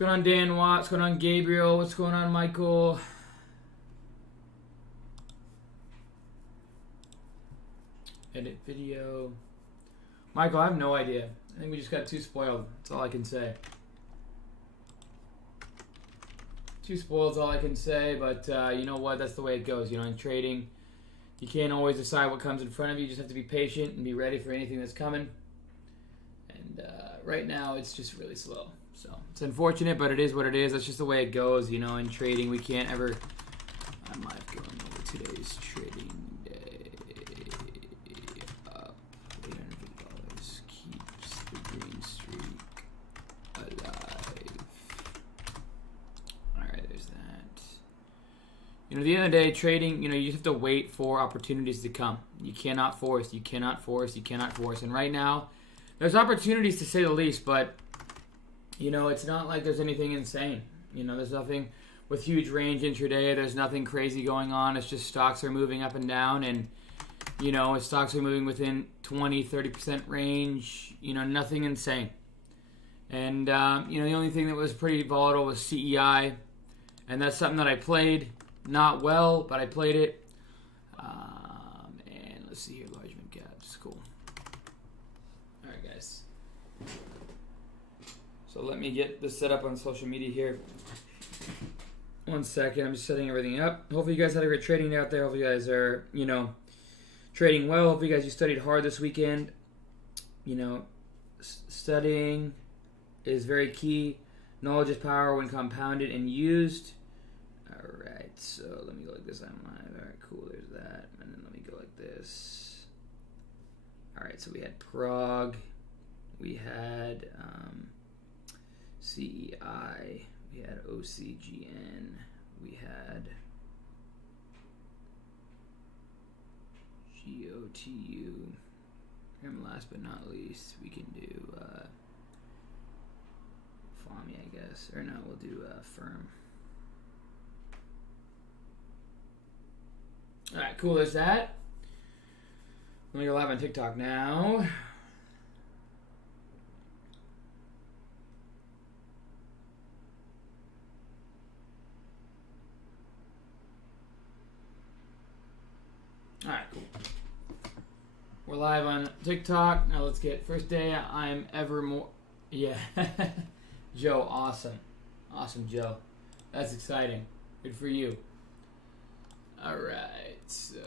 going on, Dan Watt? What's going on, Gabriel? What's going on, Michael? Edit video. Michael, I have no idea. I think we just got too spoiled. That's all I can say. Too spoiled is all I can say, but you know what? That's the way it goes. You know, in trading, you can't always decide what comes in front of you. You just have to be patient and be ready for anything that's coming. And right now, it's just really slow. So it's unfortunate, but it is what it is. That's just the way it goes. You know, in trading, we can't ever. I'm live going over today's trading day. Up $850 keeps the green streak alive. All right, there's that. You know, at the end of the day, trading. You know, you just have to wait for opportunities to come. You cannot force. You cannot force. You cannot force. And right now, there's opportunities to say the least, but. You know, it's not like there's anything insane. You know, there's nothing with huge range intraday. There's nothing crazy going on. It's just stocks are moving up and down. And, you know, stocks are moving within 20, 30% range. You know, nothing insane. And, you know, the only thing that was pretty volatile was CEI. And that's something that I played. Not well, but I played it. And let's see here. Large mid caps. Cool. All right, guys. So let me get this set up on social media here. 1 second. I'm just setting everything up. Hopefully you guys had a great trading day out there. Hopefully you guys are, you know, trading well. Hopefully you guys, you studied hard this weekend. You know, studying is very key. Knowledge is power when compounded and used. All right. So let me go like this. I'm live. All right, cool. There's that. And then let me go like this. All right. So we had Prague. We had... CEI, we had OCGN, we had GOTU, and last but not least, we can do FOMI, I guess, or no, we'll do Firm. All right, cool, there's that. Let me go live on TikTok now. Alright, cool. We're live on TikTok. Now let's get first day. I'm ever more. Yeah. Joe, awesome. Awesome, Joe. That's exciting. Good for you. Alright, so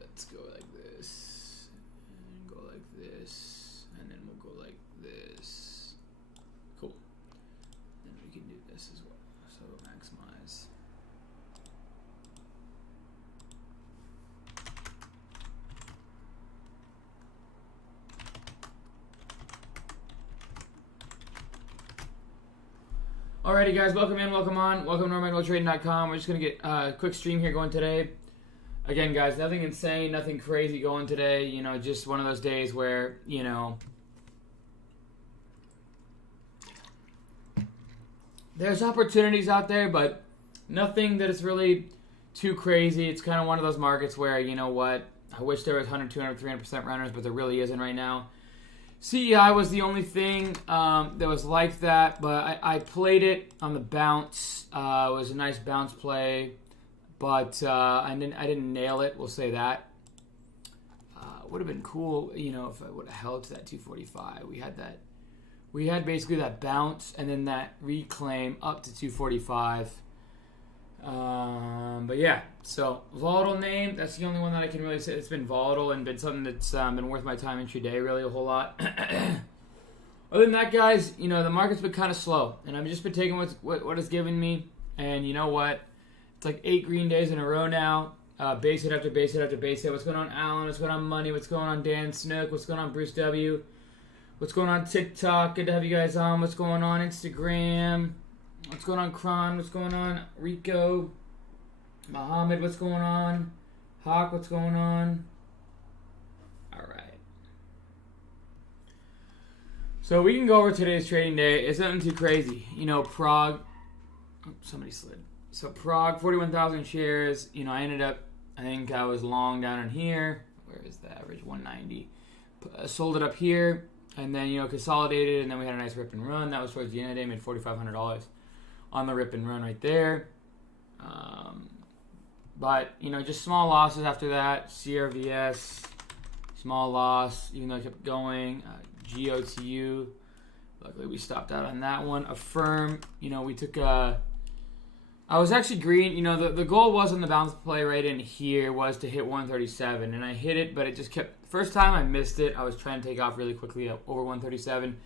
let's go like this. And go like this. And then we'll go like this. Cool. Then we can do this as well. So maximize. Alrighty, guys, welcome in, welcome on, welcome to NormalTrading.com. We're just going to get a quick stream here going today. Again, guys, nothing insane, nothing crazy going today. You know, just one of those days where, you know, there's opportunities out there, but nothing that is really too crazy. It's kind of one of those markets where, you know what, I wish there was 100, 200, 300% runners, but there really isn't right now. CEI was the only thing that was like that, but I played it on the bounce. It was a nice bounce play, but I didn't nail it. We'll say that. Would have been cool, you know, if I would have held to that 245. We had basically that bounce and then that reclaim up to 245. But yeah, so volatile name. That's the only one that I can really say it's been volatile and been something that's been worth my time intraday really a whole lot. Other than that, guys, you know, the market's been kind of slow, and I've just been taking what it's given me. And you know what? It's like 8 green days in a row now. Base hit after base hit after base hit. What's going on, Alan? What's going on, Money? What's going on, Dan Snook? What's going on, Bruce W? What's going on, TikTok? Good to have you guys on. What's going on, Instagram? What's going on, Kron? What's going on, Rico? Mohammed, what's going on? Hawk, what's going on? All right. So we can go over today's trading day. It's nothing too crazy. You know, Prague. Oh, somebody slid. So Prague, 41,000 shares. You know, I think I was long down in here. Where is the average? 190. Sold it up here. And then, consolidated, and then we had a nice rip and run. That was towards the end of the day, made $4,500 on the rip and run right there. But, just small losses after that. CRVS, small loss, even though it kept going. GOTU, luckily we stopped out on that one. Affirm, we took I was actually green. The goal was on the bounce play right in here was to hit 137, and I hit it, but it just kept. First time I missed it. I was trying to take off really quickly over 137.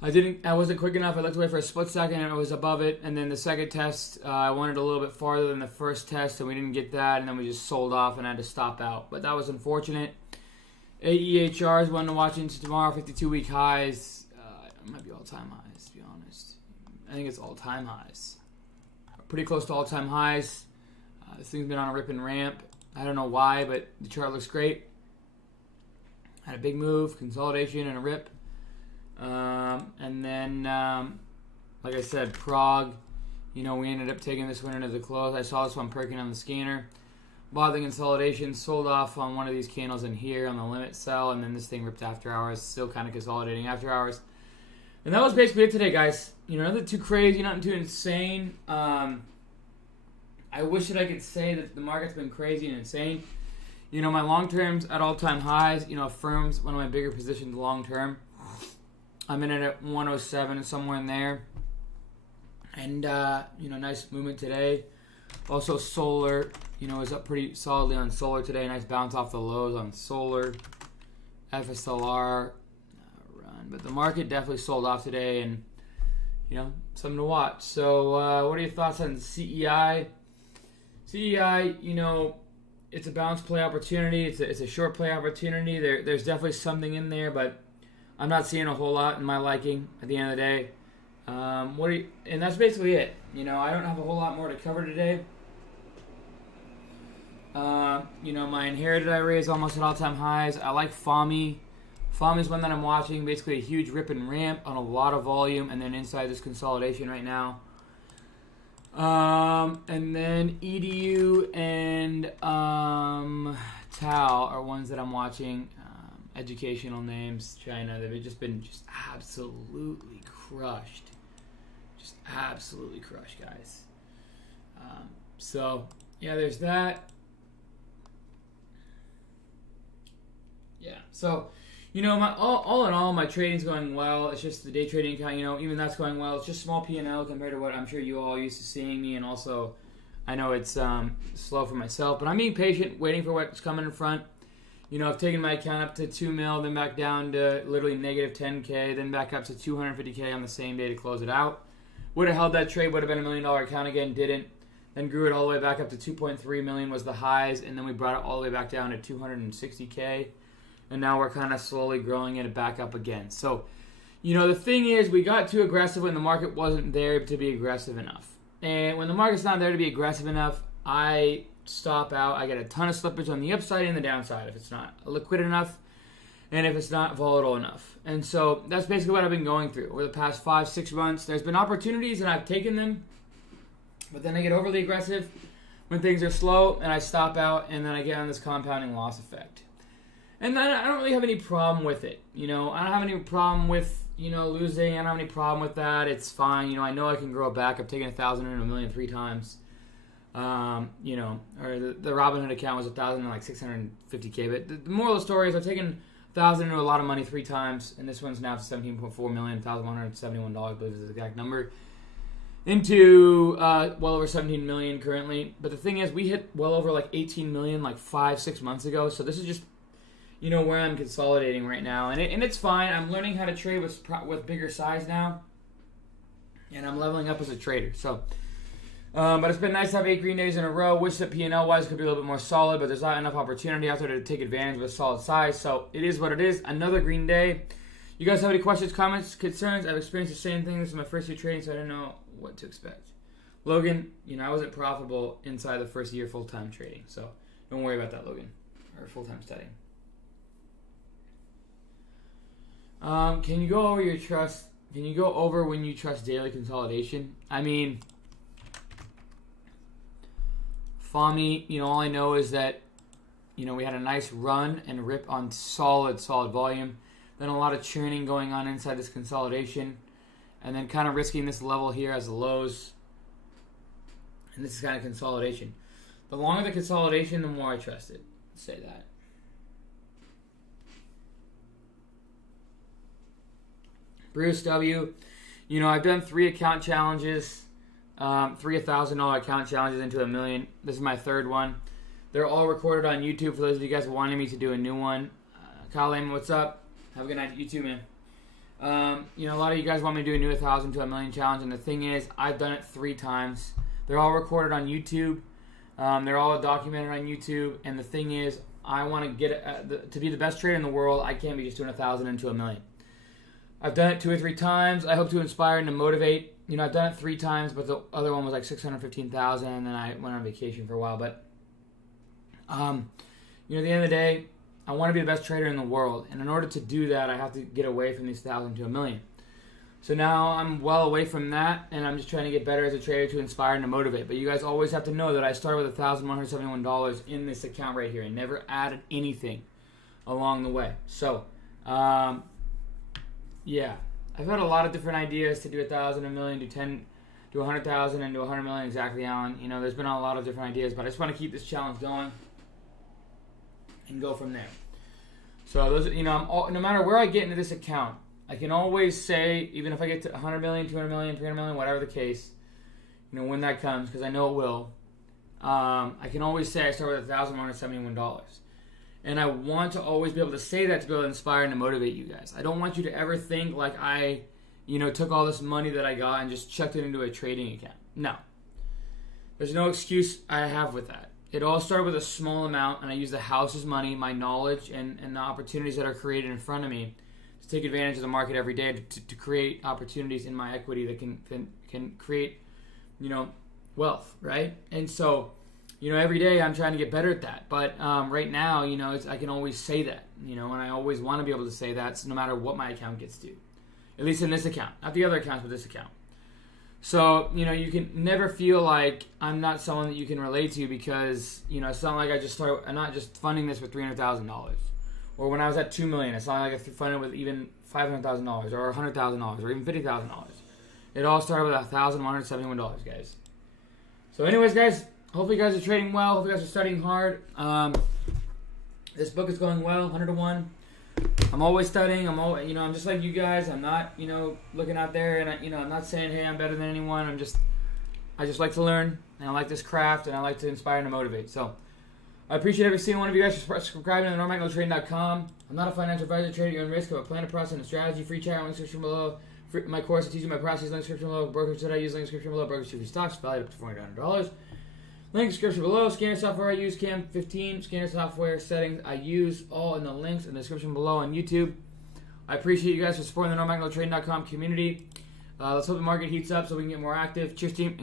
I wasn't quick enough. I looked away for a split second, and it was above it. And then the second test, I wanted a little bit farther than the first test, and we didn't get that. And then we just sold off, and I had to stop out. But that was unfortunate. AEHR is one to watch into tomorrow. 52-week highs. It might be all-time highs, to be honest. I think it's all-time highs. Pretty close to all-time highs. This thing's been on a rip and ramp. I don't know why, but the chart looks great. Had a big move, consolidation, and a rip. And then, like I said, Prague, we ended up taking this one into the close. I saw this one perking on the scanner. Bought the consolidation, sold off on one of these candles in here on the limit sell, and then this thing ripped after hours, still kind of consolidating after hours. And that was basically it today, guys. Nothing too crazy, nothing too insane. I wish that I could say that the market's been crazy and insane. My long term's at all-time highs. Affirm's one of my bigger positions long term. I'm in it at 107 somewhere in there. And, nice movement today. Also, solar, is up pretty solidly on solar today. Nice bounce off the lows on solar. FSLR run. But the market definitely sold off today, and, something to watch. So, what are your thoughts on CEI? CEI, it's a bounce play opportunity. It's a short play opportunity. There's definitely something in there, but I'm not seeing a whole lot in my liking at the end of the day. And that's basically it. I don't have a whole lot more to cover today. My inherited IRA is almost at all-time highs. I like FOMI. FOMI is one that I'm watching. Basically a huge rip and ramp on a lot of volume, and then inside this consolidation right now. And then EDU and TAL are ones that I'm watching. Educational names, China, they've just been absolutely crushed. Just absolutely crushed, guys. So, yeah, there's that. Yeah, so, all in all, my trading's going well. It's just the day trading account, even that's going well. It's just small P&L compared to what I'm sure you all used to seeing me, and also I know it's slow for myself, but I'm being patient, waiting for what's coming in front. I've taken my account up to 2 mil, then back down to literally negative 10K, then back up to 250K on the same day to close it out. Would have held that trade, would have been $1 million account again, didn't. Then grew it all the way back up to 2.3 million was the highs, and then we brought it all the way back down to 260K. And now we're kind of slowly growing it back up again. So, the thing is, we got too aggressive when the market wasn't there to be aggressive enough. And when the market's not there to be aggressive enough, I stop out. I get a ton of slippage on the upside and the downside if it's not liquid enough and if it's not volatile enough. And so that's basically what I've been going through over the past 5-6 months. There's been opportunities and I've taken them, but then I get overly aggressive when things are slow and I stop out, and then I get on this compounding loss effect. And then I don't really have any problem with it. I don't have any problem with, losing. I don't have any problem with that. It's fine. I know I can grow back. I've taken 1,000 into 1,000,000 3 times. Or the Robinhood account was 1,000 and like 650K. But the moral of the story is I've taken 1,000 into a lot of money 3 times, and this one's now to 17.4 million, $1,171, I believe is the exact number, into well over 17 million currently. But the thing is, we hit well over like 18 million like 5-6 months ago. So this is just where I'm consolidating right now, and it's fine. I'm learning how to trade with bigger size now, and I'm leveling up as a trader. So. But it's been nice to have 8 green days in a row. Wish that P&L-wise could be a little bit more solid, but there's not enough opportunity out there to take advantage of a solid size. So it is what it is. Another green day. You guys have any questions, comments, concerns? I've experienced the same thing. This is my first year trading, so I didn't know what to expect. Logan, I wasn't profitable inside the first year full-time trading, so don't worry about that, Logan, or full-time studying. Can you go over your trust? Can you go over when you trust daily consolidation? I mean, FOMI, all I know is that, we had a nice run and rip on solid volume. then a lot of churning going on inside this consolidation, and then kind of risking this level here as the lows. And this is kind of consolidation. The longer the consolidation, the more I trust it. Let's say that. Bruce W. You know, I've done 3 account challenges, 3 $1,000 account challenges into $1 million. This is my 3rd one. They're all recorded on YouTube for those of you guys who wanted me to do a new one. Kyle Lehman, what's up? Have a good night. You too, man. You know, a lot of you guys want me to do a new 1,000 to $1 million challenge, and the thing is, I've done it 3 times. They're all recorded on YouTube. They're all documented on YouTube, and the thing is, I want to get to be the best trader in the world. I can't be just doing 1,000 into $1 million. I've done it 2 or 3 times. I hope to inspire and to motivate. You know, I've done it 3 times, but the other one was like 615,000, and then I went on vacation for a while. But, you know, at the end of the day, I want to be the best trader in the world, and in order to do that, I have to get away from these 1,000 to $1 million. So now I'm well away from that, and I'm just trying to get better as a trader to inspire and to motivate. But you guys always have to know that I started with $1,171 in this account right here. I never added anything along the way. So, yeah, I've had a lot of different ideas to do 1,000, $1 million, do 10, do 100,000, and do 100 million exactly, Alan. You know, there's been a lot of different ideas, but I just want to keep this challenge going and go from there. So those, you know, no matter where I get into this account, I can always say, even if I get to 100 million, 200 million, 300 million, whatever the case, you know, when that comes, because I know it will, I can always say I start with $1,171. And I want to always be able to say that to be able to inspire and to motivate you guys. I don't want you to ever think like I, you know, took all this money that I got and just chucked it into a trading account. No. There's no excuse I have with that. It all started with a small amount, and I use the house's money, my knowledge, and the opportunities that are created in front of me to take advantage of the market every day to create opportunities in my equity that can create, you know, wealth, right? And so, you know, every day I'm trying to get better at that. But right now, you know, I can always say that, you know, and I always want to be able to say that no matter what my account gets to. At least in this account. Not the other accounts, but this account. So, you know, you can never feel like I'm not someone that you can relate to because, you know, it's not like I'm not just funding this with $300,000. Or when I was at $2 million, it's not like I funded with even $500,000 or $100,000 or even $50,000. It all started with $1,171, guys. So anyways, guys, hopefully you guys are trading well. Hopefully you guys are studying hard. This book is going well, 100 to 1. I'm always studying. I'm just like you guys. I'm not, you know, looking out there and I'm not saying, hey, I'm better than anyone. I just like to learn, and I like this craft, and I like to inspire and to motivate. So I appreciate every single one of you guys for subscribing to NormagnalTrading.com. I'm not a financial advisor, trader, your own risk. I have a plan, a process, and a strategy. Free chat, link in the description below. My course, I teach you my process, link in the description below. Brokerage that I use, link in the description below. Brokerage free stocks, valued up to $400. Link in the description below. Scanner software I use, Cam15. Scanner software settings I use, all in the links in the description below on YouTube. I appreciate you guys for supporting the NormagnalTrading.com community. Let's hope the market heats up so we can get more active. Cheers, team.